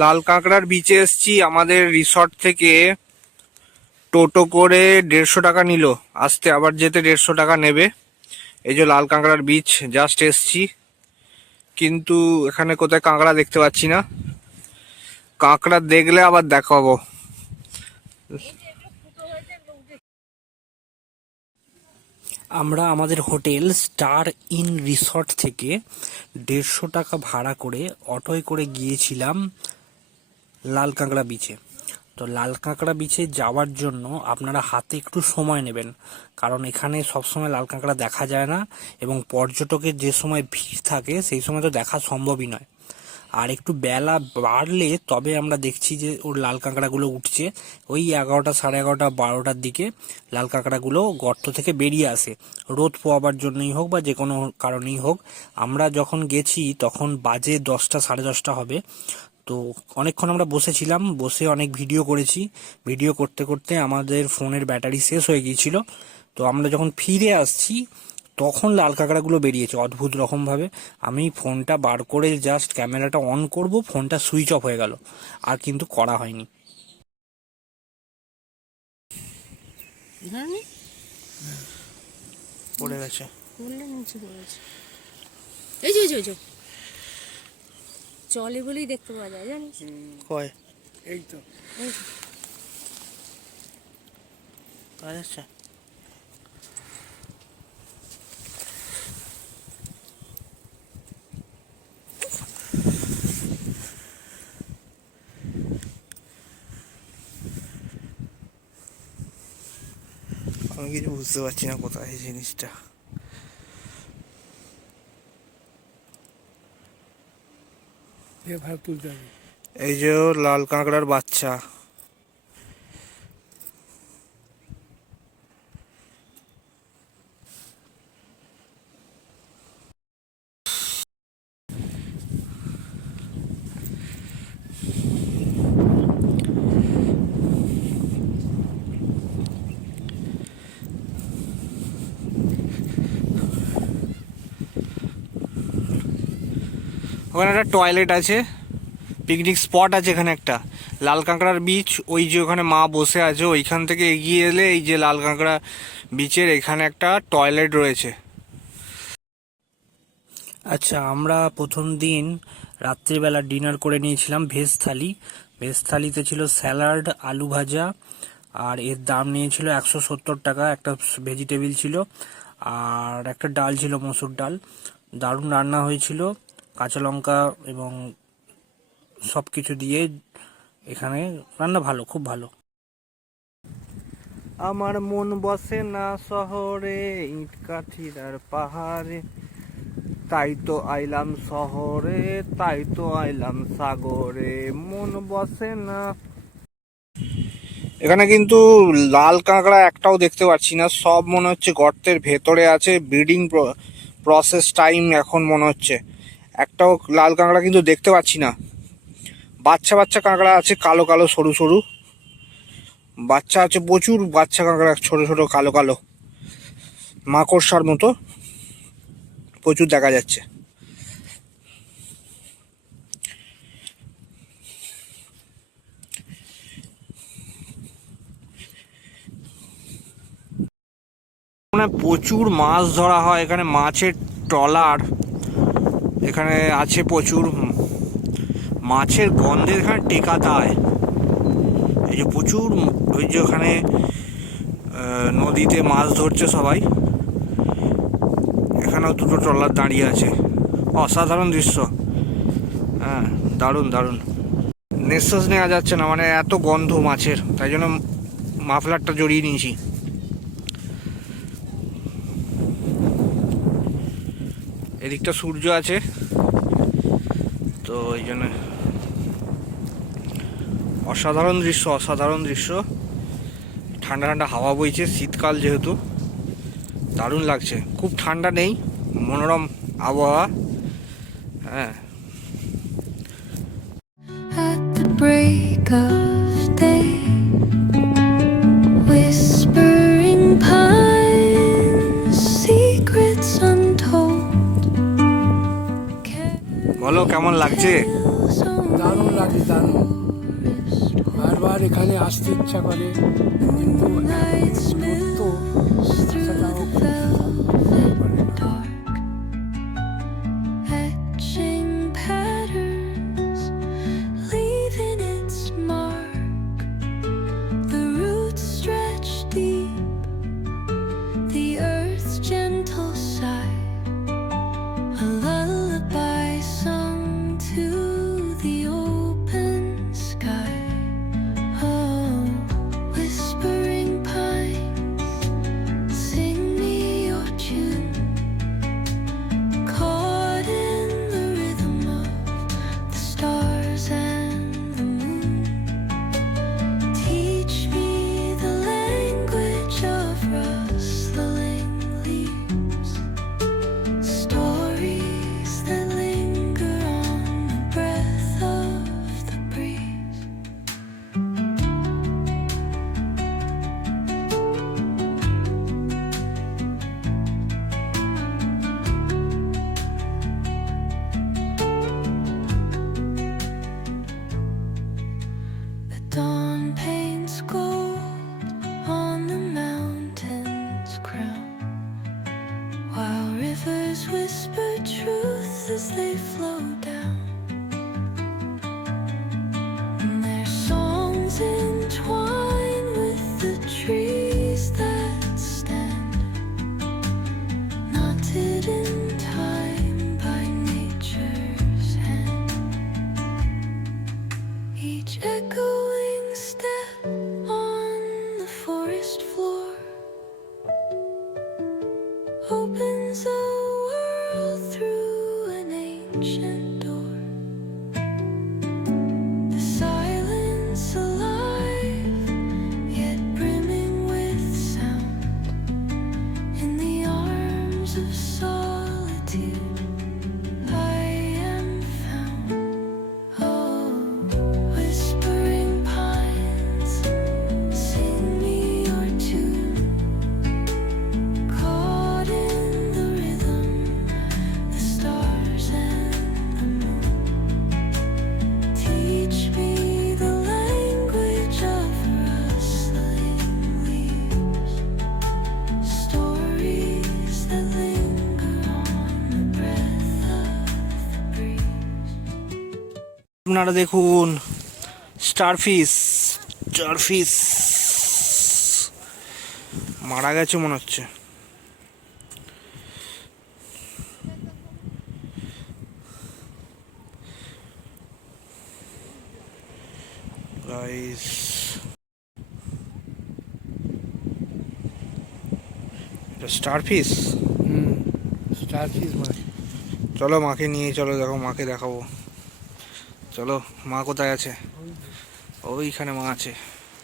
লাল কাঁকড়ার বিচে এসছি। আমাদের রিসর্ট থেকে টোটো করে 150 টাকা নিল আসতে, আবার যেতে 150 টাকা নেবে। এই যে লাল কাঁকড়ার বিচ জাস্ট এসছি, কিন্তু এখানে কোথায় কাঁকড়া দেখতে পাচ্ছি না। কাঁকড়া দেখলে আবার দেখাবো। আমরা আমাদের হোটেল স্টার ইন রিসর্ট থেকে 150 টাকা ভাড়া করে অটোয় করে গিয়েছিলাম লাল কাঁকড়া বিচে। তো লাল কাঁকড়া বিচে যাওয়ার জন্য আপনারা হাতে একটু সময় নেবেন, কারণ এখানে সবসময় লাল কাঁকড়া দেখা যায় না, এবং পর্যটকের যে সময় ভিড় থাকে সেই সময় তো দেখা সম্ভবই নয়। আর একটু বেলা বাড়লে তবে আমরা দেখছি যে ওর লাল কাঁকড়াগুলো উঠছে। ওই 11টা, 11:30, 12টার দিকে লাল কাঁকড়াগুলো গর্ত থেকে বেরিয়ে আসে, রোদ পোয়াবার জন্যই হোক বা যে কোনো কারণেই হোক। আমরা যখন গেছি তখন বাজে 10টা, 10:30 হবে। তো অনেকক্ষণ আমরা বসেছিলাম, বসে অনেক ভিডিও করেছি। ভিডিও করতে করতে আমাদের ফোনের ব্যাটারি শেষ হয়ে গিয়েছিল। তো আমরা যখন ফিরে আসছি তখন লাল কাঁকড়াগুলো বেরিয়েছে অদ্ভুত রকম ভাবে। আমি ফোনটা বার করে জাস্ট ক্যামেরাটা অন করব, ফোনটা সুইচ অফ হয়ে গেল, আর কিন্তু করা হয়নি। পড়ে গেছে, এই যে চলে বলেই দেখতে পাওয়া যায়, জানিস? কয় এই তো আচ্ছা। আমি কিছু বুঝতে পারছি না কোথায় এই জিনিসটা। এই যে লাল কাঁকড়ার বাচ্চা। ওখানে একটা টয়লেট আছে, পিকনিক স্পট আছে এখানে একটা, লাল কাঁকড়ার বিচ। ওই যে ওখানে মা বসে আছে, ওইখান থেকে এগিয়ে এলে এই যে লাল কাঁকড়া বিচের এখানে একটা টয়লেট রয়েছে। আচ্ছা, আমরা প্রথম দিন রাত্রিবেলা ডিনার করে নিয়েছিলাম ভেজ থালি। ভেজ থালিতে ছিল স্যালাড, আলু ভাজা, আর এর দাম নিয়েছিল 170 টাকা। একটা ভেজিটেবিল ছিল, আর একটা ডাল ছিল, মসুর ডাল। দারুণ রান্না হয়েছিল, কাঁচা লঙ্কা এবং সব কিছু দিয়ে। এখানে রান্না ভালো, খুব ভালো। আমার মন বসে না শহরে, ইট কাঠির আর পাহাড়ে, তাই তো আইলাম শহরে, তাই তো আইলাম সাগরে, মন বসে না। এখানে কিন্তু লাল কাঁকড়া একটাও দেখতে পাচ্ছি না, সব মনে হচ্ছে গর্তের ভেতরে আছে। ব্রিডিং প্রসেস টাইম এখন মনে হচ্ছে। একটাও লাল কাঁকড়া কিন্তু দেখতে পাচ্ছি না। বাচ্চা বাচ্চা কাঁকড়া আছে, কালো কালো সরু সরু বাচ্চা আছে, প্রচুর বাচ্চা কাঁকড়া, ছোট ছোট কালো কালো মাকড়সার মতো প্রচুর দেখা যাচ্ছে। মানে প্রচুর মাছ ধরা হয় এখানে, মাছের ট্রলার এখানে আছে প্রচুর। মাছের গন্ধে এখানে টেকা দেয়। এই যে প্রচুর, ওই যে ওখানে নদীতে মাছ ধরছে সবাই, এখানেও দুটো ট্রলার দাঁড়িয়ে আছে। অসাধারণ দৃশ্য, হ্যাঁ, দারুণ দারুণ। নিঃশ্বাস নেওয়া যাচ্ছে না, মানে এত গন্ধ মাছের, তাই জন্য মাফলারটা জড়িয়ে নিয়েছি। এদিকটা সূর্য আছে তো এই জন্য অসাধারণ দৃশ্য, অসাধারণ দৃশ্য। ঠান্ডা ঠান্ডা হাওয়া বইছে, শীতকাল যেহেতু দারুণ লাগছে। খুব ঠান্ডা নেই, মনোরম আবহাওয়া। হ্যাঁ, At the break of day, whispering pines, secrets untold. বলো কেমন লাগছে? Carols on দারুণ লাগে, দারুণ। বারবার এখানে আসতে ইচ্ছা করে, কিন্তু Night দূরত্ব spills আসাটাও through the খুব velvet dark, etching patterns, leaving its mark. The roots stretch deep, the earth's gentle sigh, a lullaby sung to the open sky. Oh, whispering pines, sing me your tune, caught in the rhythm of the stars and the moon. Teach me the language of rustling leaves, stories that linger on the breath of the breeze. The dawn paints gold on the mountain's crown, while rivers whisper truth as they flow down. And their songs entwine with the trees that stand, knotted in time by nature's hand. Each echoing step on the forest floor opens a world through an ancient door. The silence alive, yet brimming with sound. In the arms of solitude, I am found. Oh, whispering pines, sing me your tune, caught in the rhythm, the stars and the moon. Teach me the language of rustling leaves, stories that linger on the breath of the breeze. আপনারা দেখুন starfish, starfish মারা গেছে মনে হচ্ছে। Guys, এটা starfish. Starfish মাছ। চলো মাকে নিয়ে চলো, দেখো মাকে দেখাবো। চলো, মা কোথায় আছে? ওইখানে মা আছে।